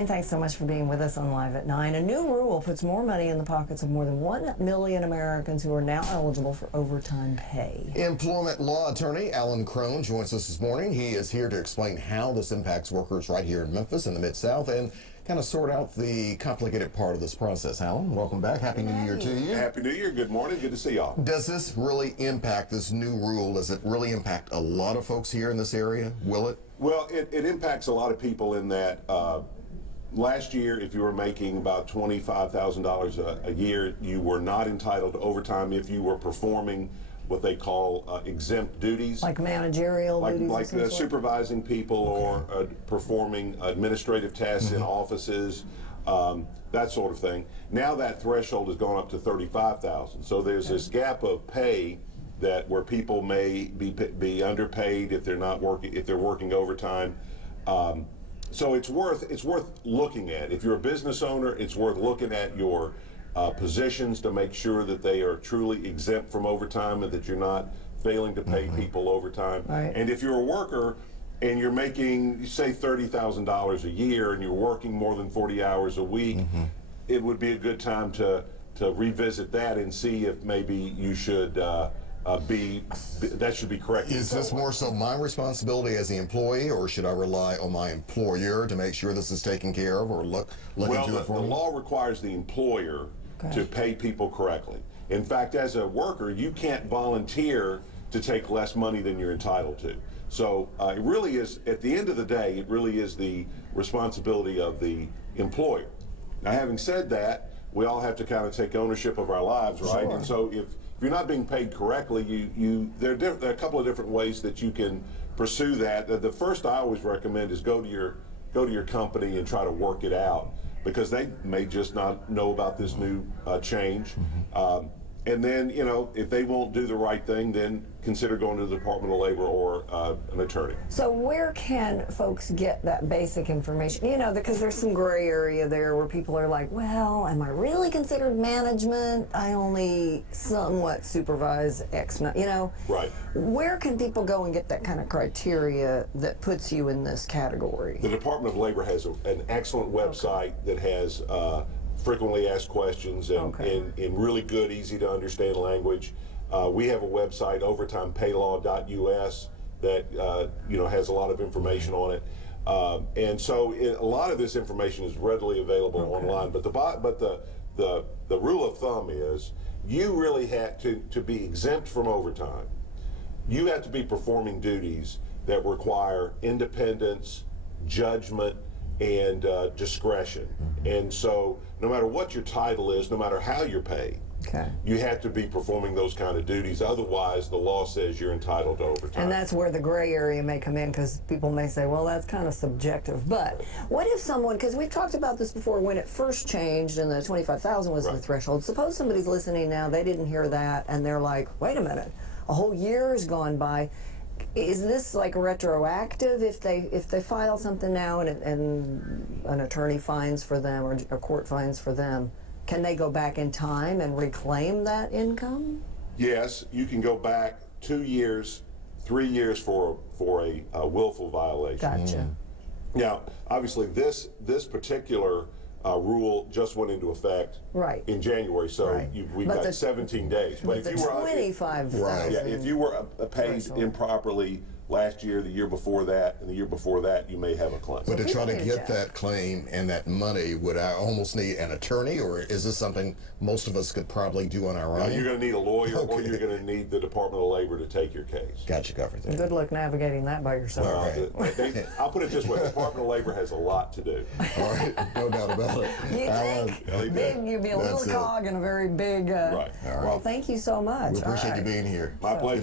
And thanks so much for being with us on Live at 9. A new rule puts more money in the pockets of more than 1 million Americans who are now eligible for overtime pay. Employment law attorney Alan Crone joins us this morning. He is here to explain how this impacts workers right here in Memphis in the Mid-South and kind of sort out the complicated part of this process. Alan, welcome back. Happy New Year to you. Happy New Year. Good morning. Good to see y'all. Does this really impact, this new rule, does it really impact a lot of folks here in this area? Will it? Well, it impacts a lot of people in that last year, if you were making about $25,000 a year, you were not entitled to overtime if you were performing what they call exempt duties. Like managerial duties? Like supervising people or performing administrative tasks in offices, that sort of thing. Now that threshold has gone up to $35,000. So there's this gap of pay that where people may be underpaid if they're not working, if they're working overtime. So it's worth looking at. If you're a business owner, it's worth looking at your positions to make sure that they are truly exempt from overtime and that you're not failing to pay people overtime. Right. And if you're a worker and you're making, say, $30,000 a year and you're working more than 40 hours a week, it would be a good time to revisit that and see if maybe you should that should be corrected. Is this more so my responsibility as the employee, or should I rely on my employer to make sure this is taken care of, or look into it for the me? law requires the employer to pay people correctly. In fact, as a worker, you can't volunteer to take less money than you're entitled to. So it really is, at the end of the day, it really is the responsibility of the employer. Now, having said that, we all have to kind of take ownership of our lives, right? Sure. And so if you're not being paid correctly, there are a couple of different ways that you can pursue that. The first I always recommend is go to your company and try to work it out, because they may just not know about this new change. And then, you know, if they won't do the right thing, then consider going to the Department of Labor or an attorney. So where can folks get that basic information? You know, because there's some gray area there where people are like, well, am I really considered management? I only somewhat supervise X, you know. Right. Where can people go and get that kind of criteria that puts you in this category? The Department of Labor has an excellent website that has frequently asked questions and in really good, easy to understand language. We have a website, overtimepaylaw.us, that has a lot of information on it, and so a lot of this information is readily available online. But the rule of thumb is you really have to be exempt from overtime. You have to be performing duties that require independence, judgment, and discretion. And so no matter what your title is, no matter how you're paid, you have to be performing those kind of duties. Otherwise, the law says you're entitled to overtime. And that's where the gray area may come in, because people may say, well, that's kind of subjective. But what if someone, because we've talked about this before, when it first changed and the 25,000 was the threshold, suppose somebody's listening now, they didn't hear that, and they're like, wait a minute, a whole year's gone by. Is this like retroactive if they file something now and an attorney fines for them or a court fines for them? Can they go back in time and reclaim that income? Yes, you can go back 2 years, 3 years for a willful violation. Gotcha. Now, obviously, this particular rule just went into effect in January, so we've got 17 days. But if you were 25,000, if you were paid improperly last year, the year before that, and the year before that, you may have a claim. But to try to get that claim and that money, would I almost need an attorney, or is this something most of us could probably do on our own? You're going to need a lawyer, or you're going to need the Department of Labor to take your case. Got you covered there. Good luck navigating that by yourself. I'll put it this way: the Department of Labor has a lot to do. All right, no doubt about it. You'd be a little cog in a very big. Right. Well, thank you so much. We appreciate you being here. My pleasure.